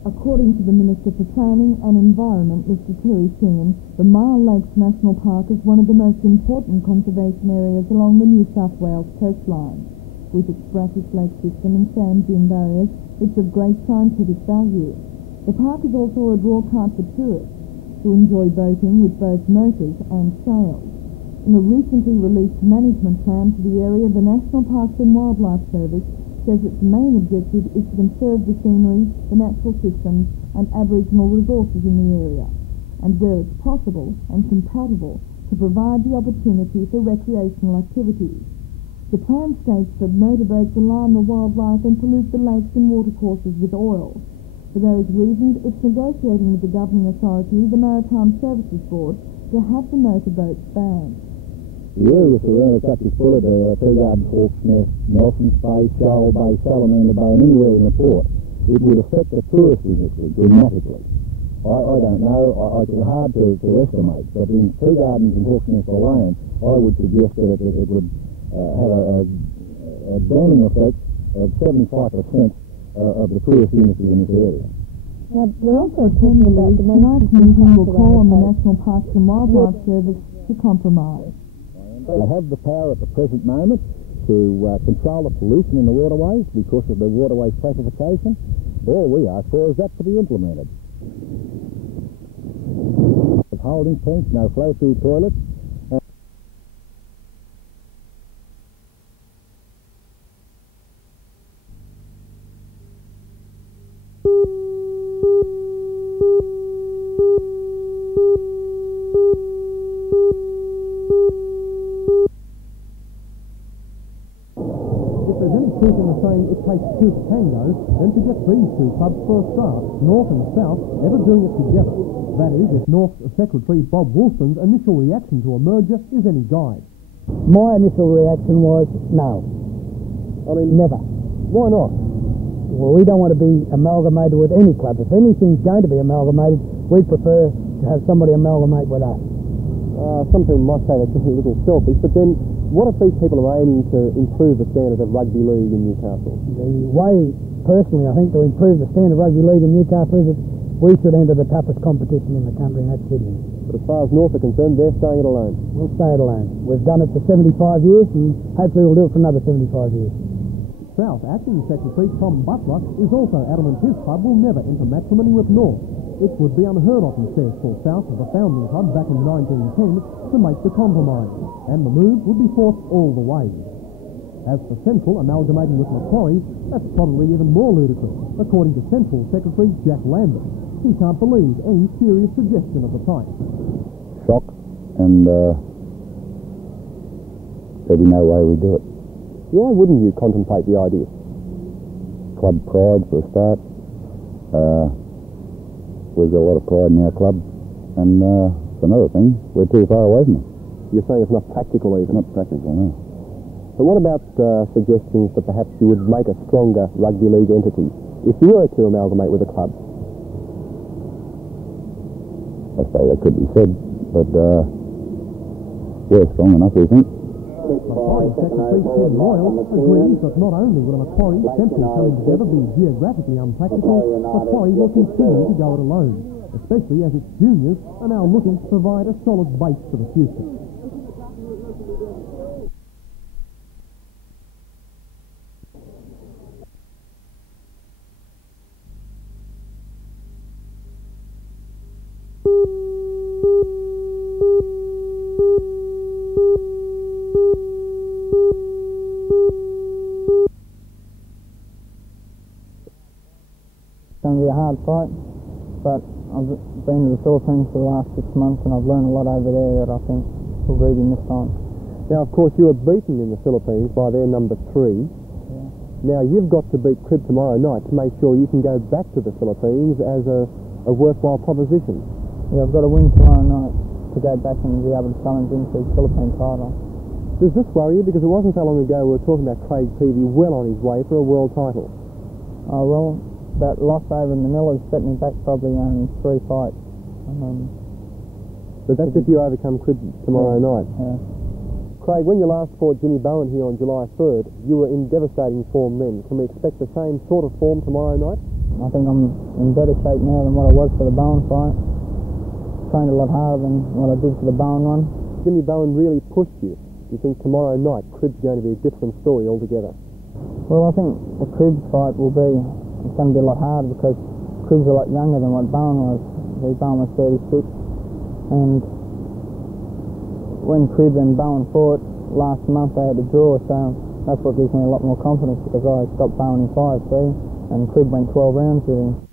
According to the Minister for Planning and Environment, Mr. Terry Singham, the Myall Lakes National Park is one of the most important conservation areas along the New South Wales coastline. With its brackish lake system and sand dune barriers, it's of great scientific value. The park is also a draw card for tourists who enjoy boating with both motors and sails. In a recently released management plan for the area, the National Parks and Wildlife Service says its main objective is to conserve the scenery, the natural systems and Aboriginal resources in the area, and where it's possible and compatible, to provide the opportunity for recreational activities. The plan states that motorboats alarm the wildlife and pollute the lakes and watercourses with oil. For those reasons, it's negotiating with the governing authority, the Maritime Services Board, to have the motorboats banned. The area surrounded such as Bullerbur, Tea Garden, Hawk's Nest, Nelson's Bay, Shoal Bay, Salamander Bay and anywhere in the port, it would affect the tourist industry dramatically. I don't know, it's hard to estimate, but in Tea Gardens and Hawk's Nest alone, I would suggest that it would have a damming effect of 75% of the tourist industry in this area. Now, we're also talking about tonight's meeting will call on the National Parks and Wildlife Service to compromise. They have the power at the present moment to control the pollution in the waterways because of the waterways classification. All we ask for is that to be implemented. Holding tanks, no flow-through toilets. Truth in the saying, it takes two to tango, then to get these two clubs for a start, North and South, ever doing it together. That is, if North's Secretary Bob Woolston's initial reaction to a merger is any guide. My initial reaction was no. I mean, never. Why not? Well, we don't want to be amalgamated with any club. If anything's going to be amalgamated, we prefer to have somebody amalgamate with us. Some people might say that's just a little selfish, but then what if these people are aiming to improve the standard of rugby league in Newcastle? The way, personally, I think to improve the standard of rugby league in Newcastle is that we should enter the toughest competition in the country, and that's Sydney. But as far as North are concerned, they're staying it alone. We'll stay it alone. We've done it for 75 years, and hopefully we'll do it for another 75 years. South Acting Secretary Tom Butler is also adamant his club will never enter matrimony with North. It would be unheard of, he says, for South of the founding club back in 1910 to make the compromise, and the move would be fought all the way. As for Central amalgamating with Macquarie, that's probably even more ludicrous, according to Central Secretary Jack Lambert. He can't believe any serious suggestion of the type. Shock, and there'll be no way we do it. Why wouldn't you contemplate the idea? Club pride for a start. We've got a lot of pride in our club, and it's another thing, we're too far away from it. You're saying it's not practical even? Not practical, no. But what about suggestions that perhaps you would make a stronger rugby league entity if you were to amalgamate with a club? I say that could be said, but we're strong enough, we think. Macquarie Secretary Ken Royal agrees that not only will Macquarie Central coming together be geographically unpractical, Macquarie will continue to go it alone, especially as its juniors are now looking to provide a solid base for the future. It's going to be a hard fight, but I've been to the Philippines for the last 6 months and I've learned a lot over there that I think will beat him this time. Now, of course, you were beaten in the Philippines by their number 3. Yeah. Now, you've got to beat Crib tomorrow night to make sure you can go back to the Philippines as a worthwhile proposition. Yeah, I've got to win tomorrow night to go back and be able to challenge him for his Philippine title. Does this worry you? Because it wasn't so long ago we were talking about Craig Peavy well on his way for a world title. Oh, well, that loss over Manila's set me back probably only 3 fights. But that's if you overcome Crib tomorrow night. Yeah. Craig, when you last fought Jimmy Bowen here on July 3rd, you were in devastating form then. Can we expect the same sort of form tomorrow night? I think I'm in better shape now than what I was for the Bowen fight. Trained a lot harder than what I did for the Bowen one. Jimmy Bowen really pushed you. Do you think tomorrow night Cribb's going to be a different story altogether? Well, I think the Cribb fight will be, it's going to be a lot harder because Cribb's a lot younger than what Bowen was. Bowen was 36, and when Cribb and Bowen fought last month they had a draw, so that's what gives me a lot more confidence because I got Bowen in 5-3 and Cribb went 12 rounds with him.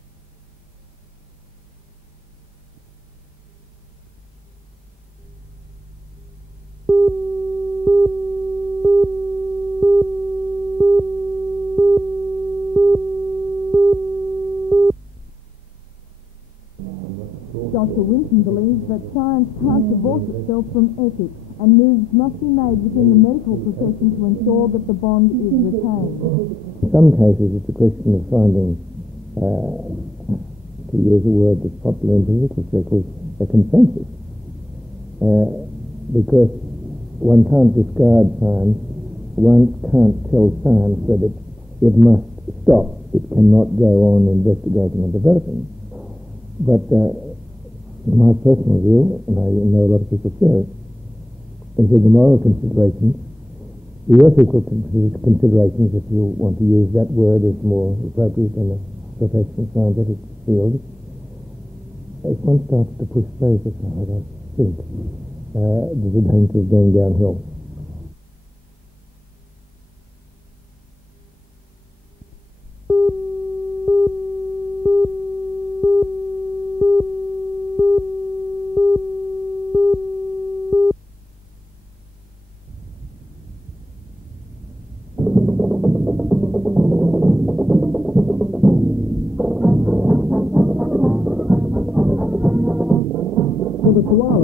Dr. Winton believes that science can't divorce itself from ethics and moves must be made within the medical profession to ensure that the bond is retained. In some cases it's a question of finding, to use a word that's popular in political circles, a consensus. Because one can't discard science, one can't tell science that it must stop, it cannot go on investigating and developing. But my personal view, and I know a lot of people share it, is that the moral considerations, the ethical considerations, if you want to use that word as more appropriate in a professional scientific field, if one starts to push those aside, I think there's a danger of going downhill.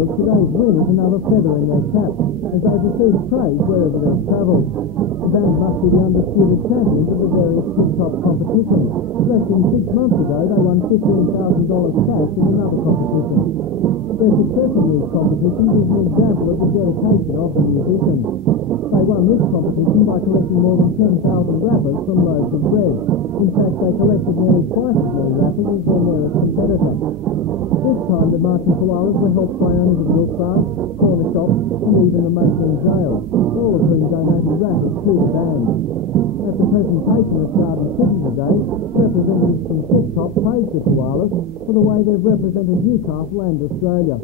Today's win is another feather in their cap, as they've received praise wherever they've travelled. The band must be the undisputed champions of the various tip-top competitions. Less than 6 months ago, they won $15,000 cash in another competition. Their success in these competitions is an example of the dedication of the musicians. They won this competition by collecting more than 10,000 wrappers from loaves of bread. In fact, they collected nearly twice as many wrappers as their nearest competitor. This time, the marching koalas were helped by owners of milk bars, corner shops, and even the Maitland jail, all of whom donated wrappers to the band. At the presentation at Garden City today, representatives from Tip Top praised the koalas for the way they've represented Newcastle and Australia.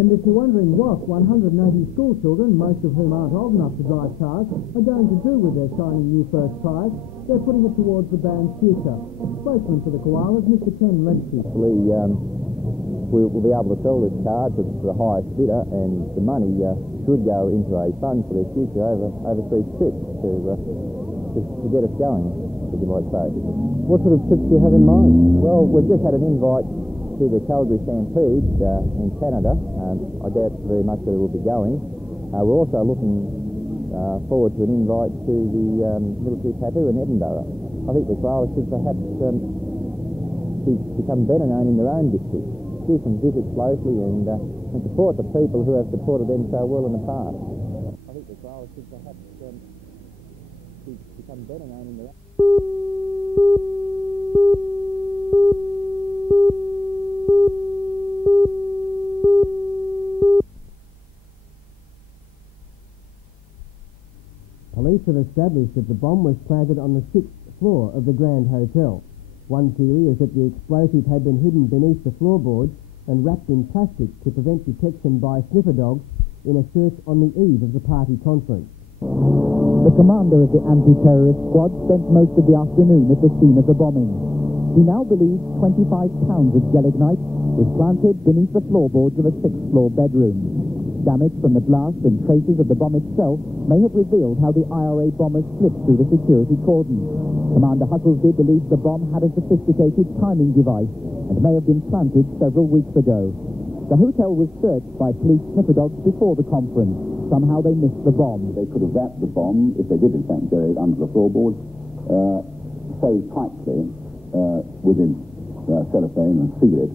And if you're wondering what 180 school children, most of whom aren't old enough to drive cars, are going to do with their shiny new first prize, they're putting it towards the band's future. Spokesman for the koalas, Mr. Ken Lempsey. We'll be able to sell this car to the highest bidder, and the money should go into a fund for their future overseas trips to get us going, as you might say. What sort of trips do you have in mind? Well, we've just had an invite to the Calgary Stampede in Canada. I doubt very much whether we'll be going. We're also looking forward to an invite to the military tattoo in Edinburgh. I think the koalas should perhaps become better known in their own district. Do some visits locally and support the people who have supported them so well in the past. I think the koalas should perhaps become better known in their own. Police have established that the bomb was planted on the 6th floor of the Grand Hotel. One theory is that the explosive had been hidden beneath the floorboards and wrapped in plastic to prevent detection by sniffer dogs in a search on the eve of the party conference. The commander of the anti-terrorist squad spent most of the afternoon at the scene of the bombing. He now believes 25 pounds of gelignite was planted beneath the floorboards of a 6th-floor bedroom. Damage from the blast and traces of the bomb itself may have revealed how the IRA bombers slipped through the security cordon. Commander Hucklesby believes the bomb had a sophisticated timing device and may have been planted several weeks ago. The hotel was searched by police sniffer dogs before the conference. Somehow they missed the bomb. They could have wrapped the bomb, if they did in fact bury it under the floorboards, so tightly within cellophane and seal it,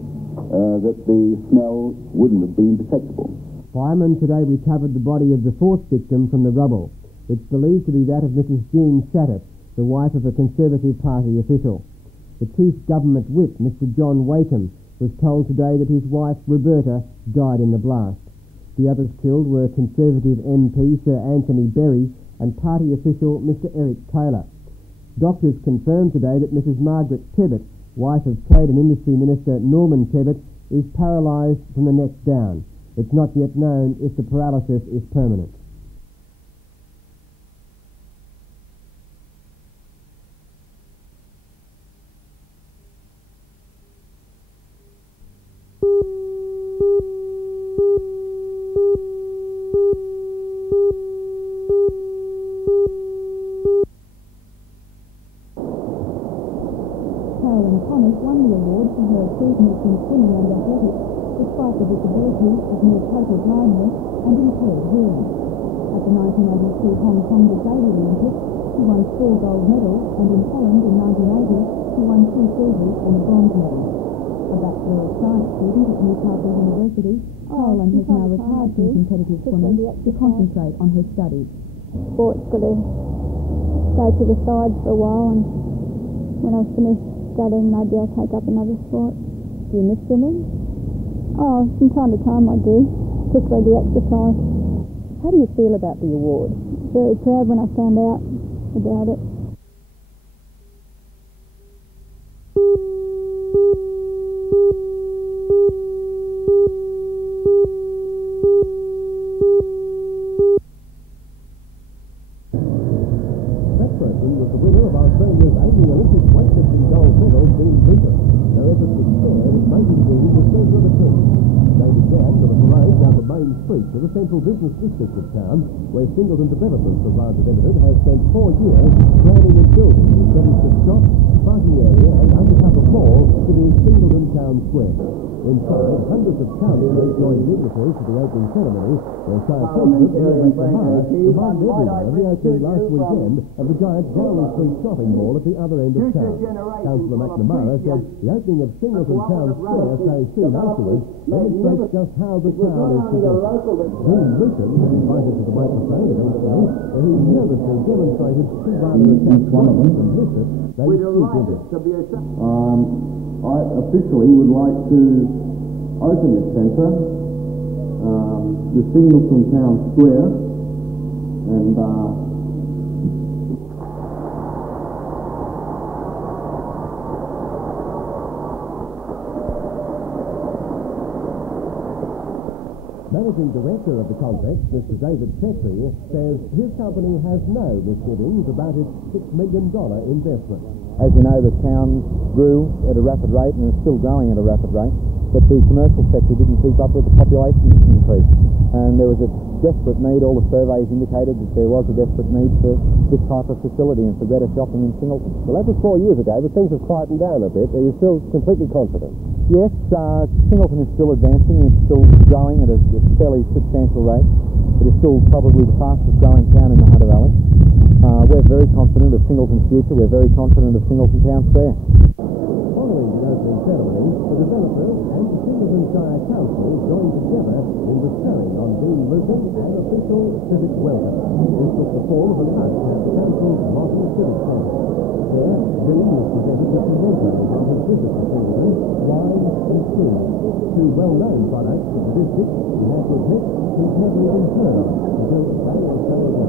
that the smell wouldn't have been detectable. Firemen today recovered the body of the fourth victim from the rubble. It's believed to be that of Mrs. Jean Shattuck, the wife of a Conservative Party official. The Chief Government Whip, Mr. John Wakeham, was told today that his wife, Roberta, died in the blast. The others killed were Conservative MP Sir Anthony Berry and party official Mr. Eric Taylor. Doctors confirmed today that Mrs. Margaret Tebbit, wife of Trade and Industry Minister Norman Tebbit, is paralysed from the neck down. It's not yet known if the paralysis is permanent. Torres won the award for her achievements in swimming and athletics, despite the disability of near total blindness and impaired hearing. At the 1982 Hong Kong Disabled Olympics, she won 4 gold medals, and in Holland in 1980, she won 2 silvers and a bronze medal. A Bachelor of Science student at Newcastle University, Caroline has now retired from competitive swimming to concentrate on her studies. Sport's got to go to the side for a while, and when I've finished studying, maybe I'll take up another sport. Do you miss swimming? Oh, from time to time I do, particularly the exercise. How do you feel about the award? Very proud when I found out about it. That person was the winner of Australia's only Olympic weightlifting gold medal, Dean Bruton. No effort was spared as making Dean the centre of attention. They began with a parade down the main street to the central business district of town, where Singleton Developments, the largest evidence, has spent 4 years planning and building the 36 shops, parking area and undercover mall that is Singleton Town Square. Inside, hundreds of Cowmen joined dignitaries for the opening ceremony, where Child President Neil Mahara reminded everyone of the opening last weekend of the giant Gallery Street shopping mall at the other end of town. Councillor McNamara said the opening of Singleton Town Square so soon afterwards demonstrates just how the town is progressing. Dean Bruton was invited to the microphone eventually, where he nervously demonstrated two rather attached ones and listed those two figures. I officially would like to open this centre, the Singleton Town Square, and Managing Director of the complex, Mr. David Petrie, says his company has no misgivings about its $6 million investment. As you know, the town grew at a rapid rate and is still growing at a rapid rate, but the commercial sector didn't keep up with the population increase. And there was a desperate need, all the surveys indicated that there was a desperate need for this type of facility and for better shopping in Singleton. Well, that was 4 years ago, but things have quietened down a bit. Are you still completely confident? Yes, Singleton is still advancing, it's still growing at a fairly substantial rate. It is still probably the fastest growing town in the Hunter Valley. We're very confident of Singleton's future, we're very confident of Singleton Town Square. Following the opening ceremony, the developers and the Singleton Shire Council joined together in bestowing on Dean Bruton an official civic welcome. This took the form of a lunch at the Council's Modern Civic Centre. There, Dean was presented with mementos on his visit to Singleton, wine and food, 2 well-known products of the district he had to admit he'd never even heard of until they were so ago.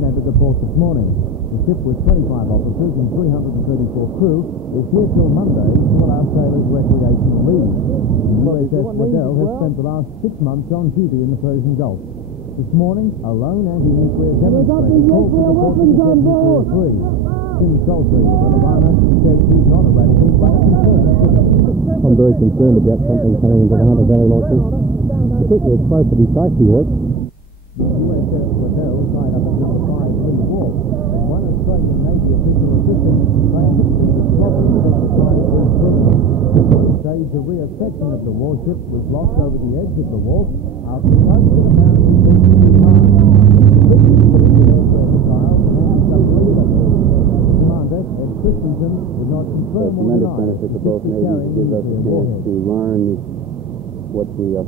Entered the port this morning. The ship with 25 officers and 334 crew is here till Monday to allow sailors recreational leave. USS Waddell has spent the last 6 months on duty in the Persian Gulf. This morning, a lone anti-nuclear demonstrator called for the port to get nuclear-free. Kim Salisbury of Havana says he's not a radical but a conservative citizen. I'm very concerned about something coming into the Hunter Valley like this, particularly it's supposed to be safety week. USS Waddell tied up until the 5-3 war. One Australian Navy official assisting stage, a rear section of the warship was locked over the edge of the wharf after close to the boundary too hard. Commander Ed Christensen would not confirm or tremendous deny benefit to both navies. It gives us a chance to learn what the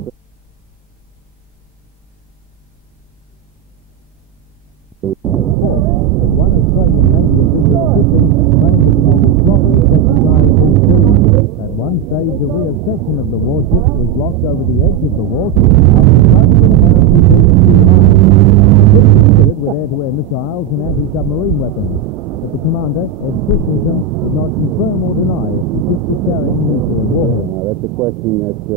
one Australian Navy official shipping claimed it had blocked the at one stage, a rear section of the warship was locked over the edge of the wharf after close to the boundary too hard. Fitted with air-to-air missiles and anti-submarine weapons. But the commander, Ed Christensen, did not confirm or deny ships were carrying nuclear warheads. that's a question that's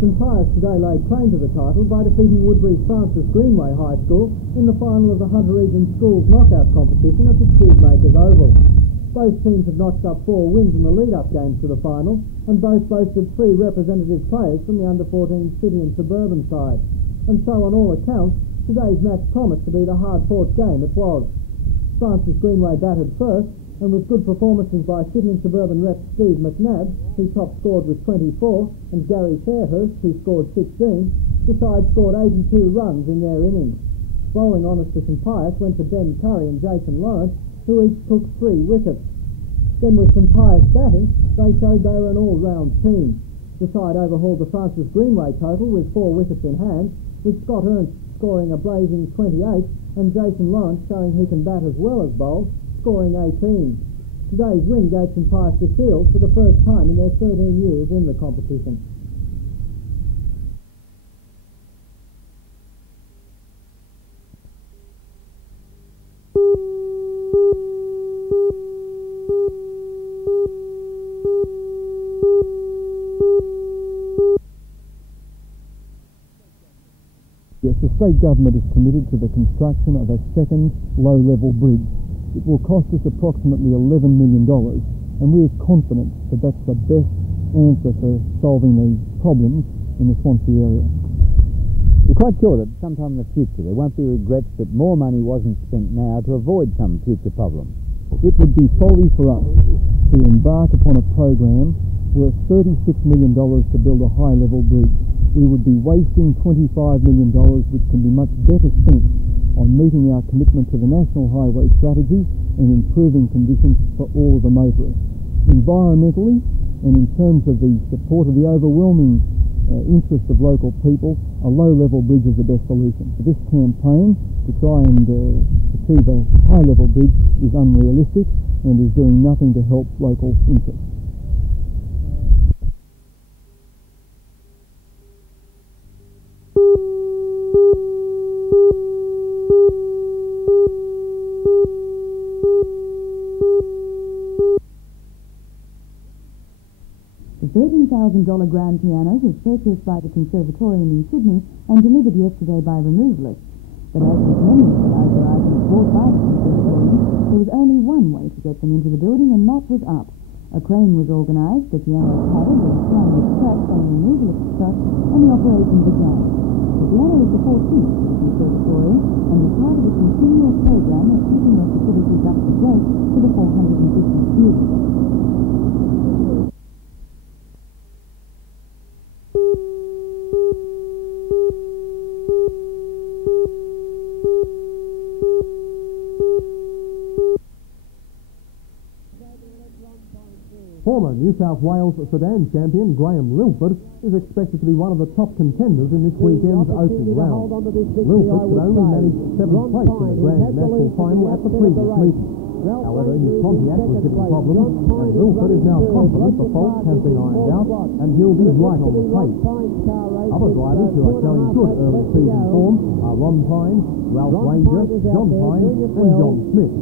St Pius today laid claim to the title by defeating Woodbury's Francis Greenway High School in the final of the Hunter Region Schools knockout competition at the Shoemakers Oval. Both teams had notched up 4 wins in the lead-up games to the final, and both boasted 3 representative players from the under-14 city and suburban side. And so, on all accounts, today's match promised to be the hard-fought game it was. Francis Greenway batted first, and with good performances by City and Suburban rep Steve McNabb, who top scored with 24, and Gary Fairhurst, who scored 16, the side scored 82 runs in their innings. Bowling honours to St Pius went to Ben Curry and Jason Lawrence, who each took 3 wickets. Then with St Pius batting, they showed they were an all-round team. The side overhauled the Francis Greenway total with 4 wickets in hand, with Scott Ernst scoring a blazing 28 and Jason Lawrence showing he can bat as well as bowl, scoring 18. Today's win gave St Pius the shield for the first time in their 13 years in the competition. Yes, the state government is committed to the construction of a second low-level bridge. It will cost us approximately $11 million, and we are confident that that's the best answer for solving these problems in the Swansea area. We're quite sure that sometime in the future there won't be regrets that more money wasn't spent now to avoid some future problems. It would be folly for us to embark upon a program worth $36 million to build a high-level bridge. We would be wasting $25 million, which can be much better spent on meeting our commitment to the National Highway Strategy and improving conditions for all of the motorists. Environmentally, and in terms of the support of the overwhelming interest of local people, a low-level bridge is the best solution. For this campaign, to try and achieve a high-level bridge is unrealistic and is doing nothing to help local interests. The $13,000 grand piano was purchased by the Conservatorium in Sydney and delivered yesterday by removalists. But as with many of the larger items bought by the Conservatorium, there was only one way to get them into the building, and that was up. A crane was organised, the piano padded and slung with straps and removalist truck, and the operation began. The piano is the 14th of the Conservatorium and is part of a continual program of keeping their facilities up to date for the 450 students. Former New South Wales sedan champion Graham Lilford is expected to be one of the top contenders in this weekend's opening round. Lilford could only manage 7th place in the Grand National Final at the previous meeting. However, his Pontiac was given problems, and Lilford is now confident the fault has been ironed out and he'll be right on the pace. Other drivers who are showing good early season form are Ron Pine, Ralph Ranger, John Pine and John Smith.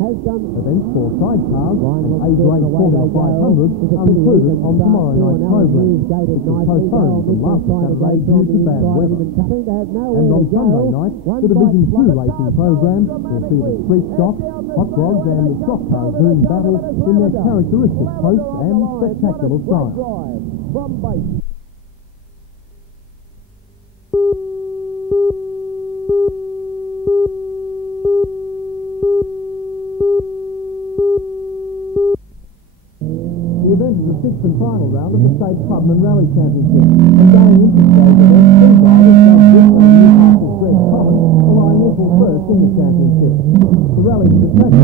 has done. Events for sidecars and A-grade away Formula they go. 500 It's a are pretty included even on start tomorrow to night's an Alan programme, Hughes gated which was nicely. postponed from last Saturday due to bad weather. Seem to have nowhere And on to go. Sunday night, One the Division by 2 racing programme will see the street stock, hot rods and the stock cars doing battle in their characteristic post and spectacular style. From base. The event is the sixth and final round of the State Clubman Rally Championship, and going into today's event, two drivers, Doug Bristol and Newcastle's Greg Thomas, are lying equal first in the championship. The rally to the track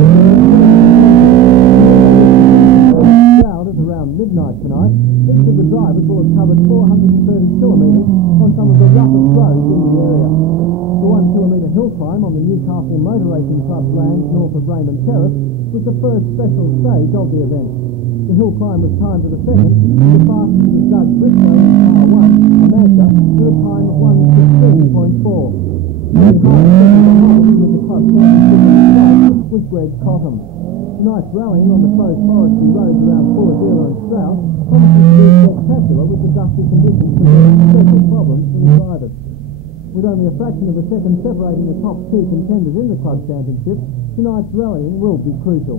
crowd at around midnight tonight. Each of the drivers will have covered 430 kilometres on some of the roughest roads in the area. The 1 kilometre hill climb on the Newcastle Motor Racing Club's land north of Raymond Terrace was the first special stage of the event. The hill climb was timed to the second, and the fastest was Doug Briscoe in Car 1, a Mazda, with a time of 1:16.4. The car second behind with the club championship in the straight was Greg Cottam. Tonight's rallying on the closed forestry roads around Furadilla and Strauss promises to be spectacular, with the dusty conditions presenting special problems for the drivers. With only a fraction of a second separating the top two contenders in the club championship, tonight's rallying will be crucial.